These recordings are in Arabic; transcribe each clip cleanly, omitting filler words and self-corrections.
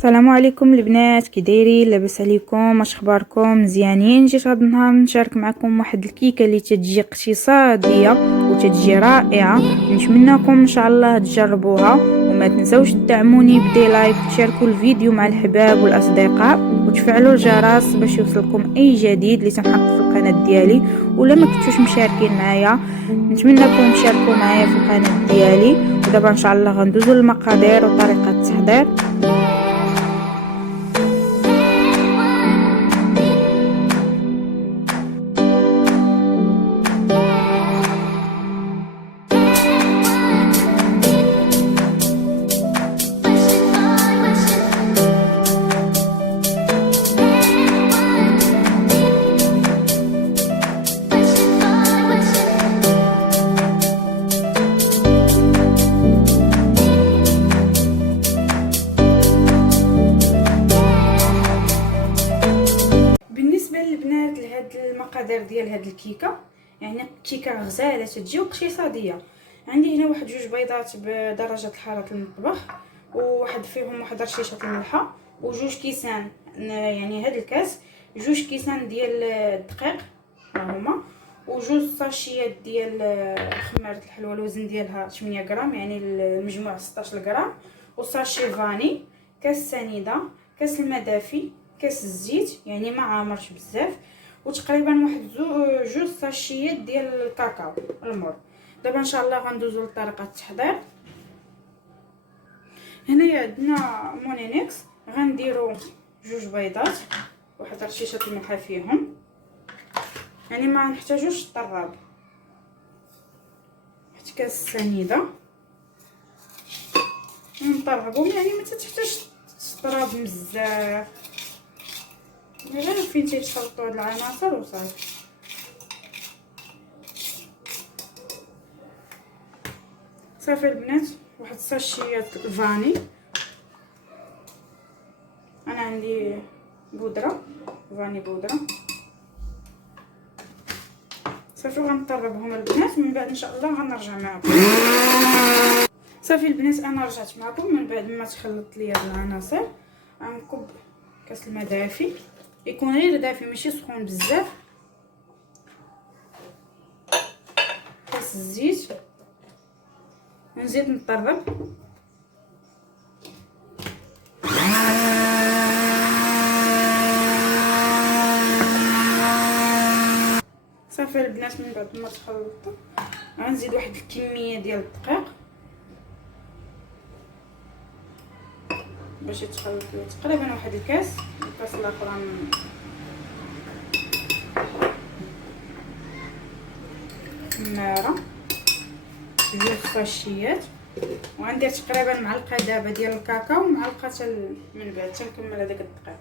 السلام عليكم البنات، كي دايرين؟ لاباس عليكم؟ اش اخباركم؟ مزيانين؟ جيت هذا النهار نشارك معكم واحد الكيكه اللي تجي اقتصاديه وتجي رائعه. نتمنىكم ان شاء الله تجربوها، وما تنسوش تدعموني بدي لايك وتشاركوا الفيديو مع الحباب والاصدقاء وتفعلوا الجرس باش يوصلكم اي جديد اللي تنحط في القناه ديالي. ولا ما كنتوش مشاركين معايا نتمنىكم تشاركوا معايا في القناه ديالي. ودابا ان شاء الله غندوزو للمقادير وطريقه التحضير. بالنسبه للبنات لهاد المقادير ديال هاد الكيكه، يعني كيكه غزاله تجي واقتصاديه. عندي هنا واحد جوج بيضات بدرجه حراره المطبخ، وواحد فيهم واحد رشيشه الملحه، وجوج كيسان، يعني هاد الكاس جوج كيسان ديال الدقيق هما، وجوج ساشيات ديال خميره الحلوى الوزن ديالها 8 غرام، يعني المجموع 16 غرام، وساشي فاني، كاس سنيده، كاس الماء دافي، كاس الزيت يعني ما عامرش بزاف، وتقريبا واحد جوج ساشيات ديال الكاكاو المر. دابا ان شاء الله غندوزو لطريقه التحضير. هنايا عندنا مونينيكس، غنديرو جوج بيضات، واحد رشيشه الملح فيهم، يعني ما نحتاجوش الطراب، واحد كاس سنيده ونطربهم، يعني ما تحتاجش الطراب بزاف، غير فين تيتخلطوا هاد العناصر وصافي. صافي البنات، واحد ساشيات الفاني، انا عندي بودره فاني بودره. صافي غنطربهم البنات، من بعد ان شاء الله غنرجع معكم. صافي البنات، انا رجعت معكم من بعد ما تخلطت لي هاد العناصر. غنكب كاس الماء دافي، يكون غير دافي ماشي سخون بزاف، كاس الزيت، ونزيد نطرب. صافي البنات، من بعد ما تخلطت غنزيد واحد الكميه ديال الدقيق باش يتخلط لي تقريبا واحد الكاس الاخر من الناره، جوج ساشيات، وغندير تقريبا معلقه دابا ديال الكاكاو ومعلقه من بعد تنكمل هذاك الدقيق.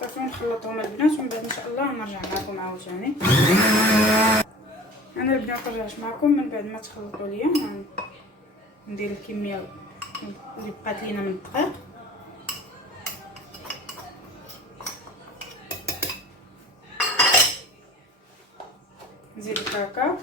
صافي نخلطهم البنات، ومن بعد ان شاء الله نرجع معكم عاوتاني. انا البنات رجعت معكم من بعد ما تخلطوا ليا. ندير الكميه اللي بقات لينا من الدقيق، نزيد الكاكاو.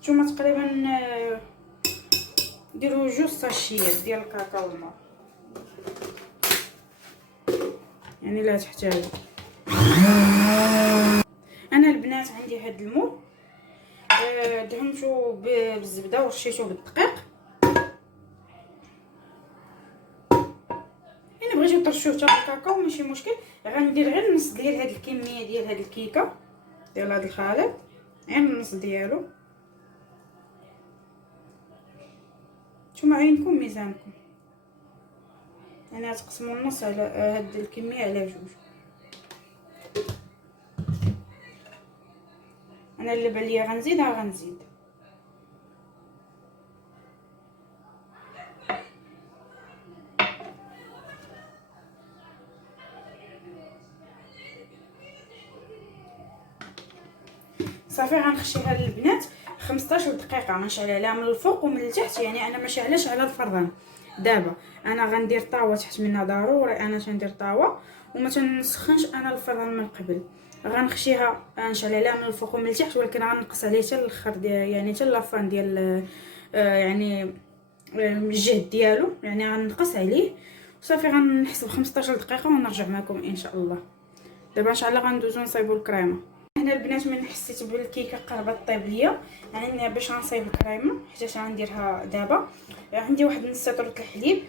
نتوما تقريبا ديروا جوج ساشيات ديال الكاكاو الماء، يعني لا تحتاج. انا البنات عندي هاد المول دهنتو بالزبده ورشيتو بالدقيق، يعني بغيتو ترشوه حتى بالكاكاو ماشي مشكل. غندير غير النص ديال هاد الكميه ديال هاد الكيكه ديال هاد الخليط، غير النص ديالو. نتوما عينكم ميزانكم، يعني غتقسموا النص على هاد الكميه على جوج. انا اللي بان ليا غنزيدها غنزيد. صافي غنخشيها للبنات 15 دقيقه، غنشعل عليها من الفوق ومن التحت، يعني انا ما شعلش على الفران. دابا انا غندير طاوه تحت منها، ضروري انا تندير طاوه وما تنسخنش انا الفران من قبل. غنخشيها نشعل عليها من الفوق ومن التحت، ولكن غنقص عليه حتى الاخر يعني حتى لافان ديال يعني من الجهد ديالو، يعني غنقص عليه وصافي. غنحسب 15 دقيقه ونرجع معكم ان شاء الله. دابا ان شاء الله غندوزو نصايبو الكريمه. هنا البنات من حسيت بالكيكه قربت طيب ليا، يعني باش غنصايب الكريمه حيت غنديرها دابا. عندي واحد نص لتر الحليب،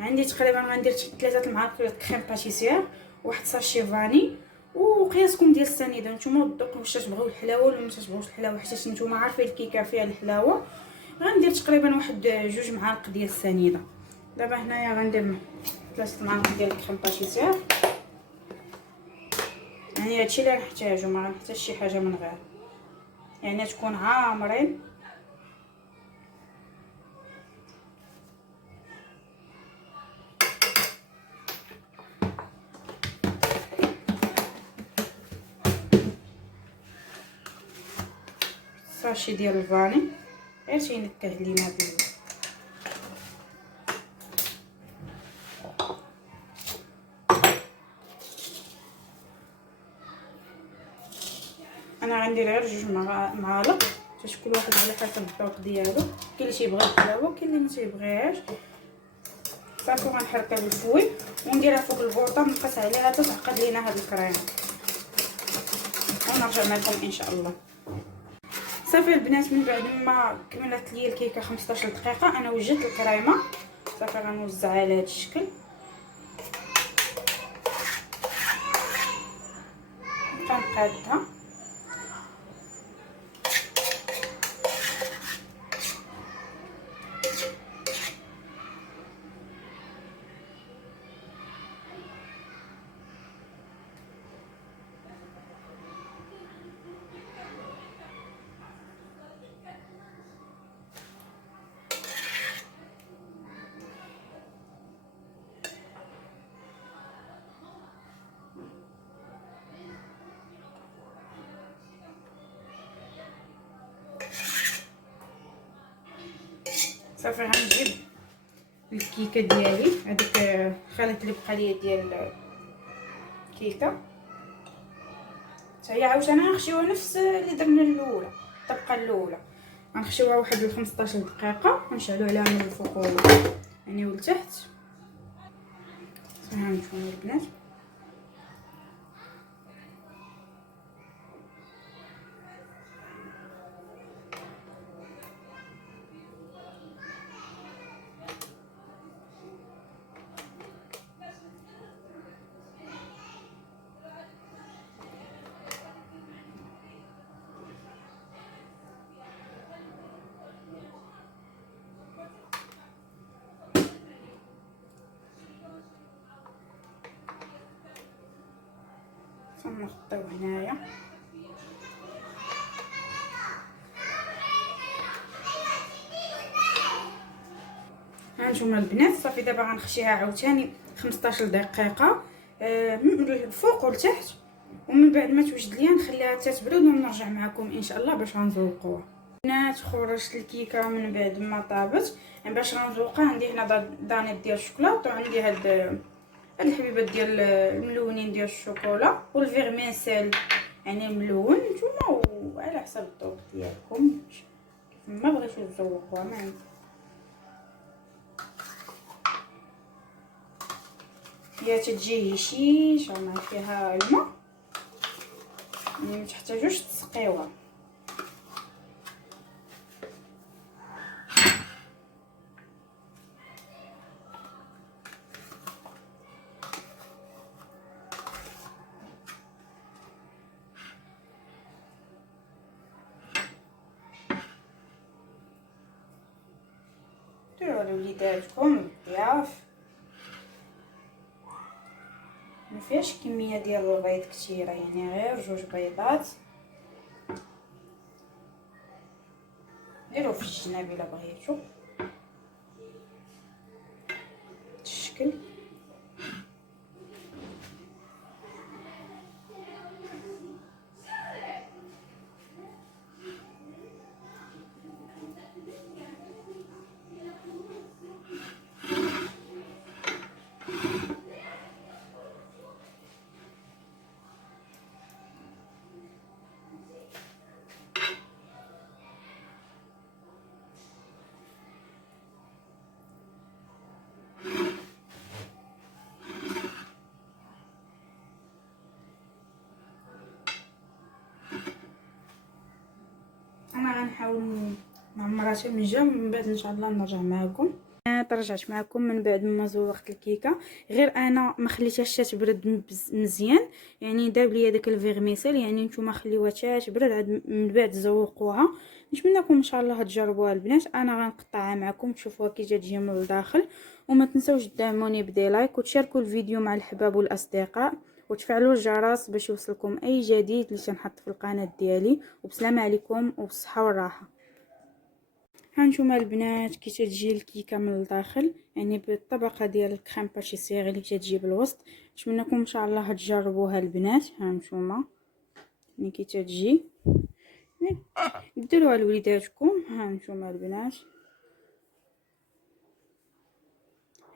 عندي تقريبا غندير 3 المعالق كريم باتيسير، واحد ساشي فاني، وقياسكم ديال السنيده نتوما وذوقوا واش تبغيو الحلاوه ولا ما تبغيوش الحلاوه، حيت نتوما عارفين الكيكه فيها الحلاوه. غندير تقريبا واحد 2 معالق ديال السنيده. دابا هنايا غندير 3 معالق ديال الكريم باتيسير، يعني هادشي اللي غنحتاجو، ما غنحتاج شي حاجه من غير، يعني تكون عامرين. ساشي ديال الفاني غير تينكه لينا انا غندير غير 2 معالق، باش كل واحد على حسب الذوق ديالو. كاين اللي تيبغي الحلاوه وكاين اللي ما تيبغيهاش. صافي غنحركها بالفوي ونديرها فوق البورطه، نقص عليها حتى تعقد لينا هاد الكريمه ونرجع معكم ان شاء الله. صافي البنات، من بعد ما كملت لي الكيكه 15 دقيقه انا وجدت الكريمه. صافي غنوزعها على هذا الشكل، كنقادها. صافي غنجيب الكيكه ديالي، هذيك الخليط اللي بقى لي ديال الكيكه حتى هي عاوتاني غنخشيوها نفس اللي درنا الاولى. الطبقه الاولى غنخشيوها واحد 15 دقيقه ونشعلوا عليها من الفوق يعني ولتحت. ها نتوما البنات، غنخطيو هنايا. ها نتوما البنات، صافي دابا غنخشيها عاوتاني 15 دقيقه من الفوق ولتحت، ومن بعد ما توجد ليا نخليها حتى تبرد ونرجع معكم ان شاء الله باش غنذوقوها. بنات خرجت الكيكه من بعد ما طابت، يعني باش غنذوقها عندي هنا دانيت ديال الشوكولاط، وعندي هاد الحبيبات ديال الملونين ديال الشوكولا والفيرميسيل يعني ملون. نتوما وعلى حسب الذوق ديالكم كيف ما بغيتو تذوقوها. ما هي تتجي هشيشه ما فيها الماء، يعني ما تحتاجوش تسقيوها. ديروها لوليداتكم الضياف، ما فيهاش كميه ديال البيض كثيره، يعني غير 2 بيضات. ديروه في الجناب الا بغيتو الشكل. نحاول نعمرها من جا، من بعد ان شاء الله نرجع معكم. رجعت معكم من بعد ما زوقت الكيكه، غير انا ما خليتهاش تبرد مزيان، يعني داب ليا داك الفيغميسيل، يعني نتوما خليوها تبرد عاد من بعد زوقوها. نتمنىكم ان شاء الله تجربوها البنات. انا غنقطعها معكم تشوفوها كي تجي من الداخل. وما تنسوش تدعموني بدي لايك وتشاركوا الفيديو مع الحباب والاصدقاء وتفعلوا الجرس باش يوصلكم اي جديد اللي تنحط في القناه ديالي. وبسلامه عليكم وبالصحه والراحه. هانتوما البنات كي تجي الكيكه من الداخل، يعني بالطبقه ديال الكريم باتيسير اللي تجي بالوسط. نتمنىكم ان شاء الله تجربوها البنات. هانتوما ملي كي تجي ديروها لوليداتكم. هانتوما البنات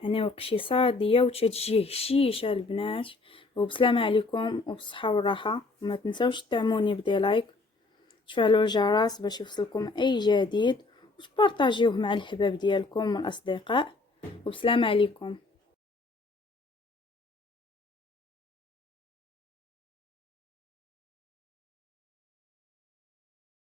هنا وقشي صاديه وتجي هشيشه البنات. وبسلامه عليكم وبالصحه والراحه. وما تنسوش تدعموني بدي لايك، تفعلوا الجرس باش يوصلكم اي جديد، وتبارطاجيوه مع الحباب ديالكم والاصدقاء. وبسلامه عليكم.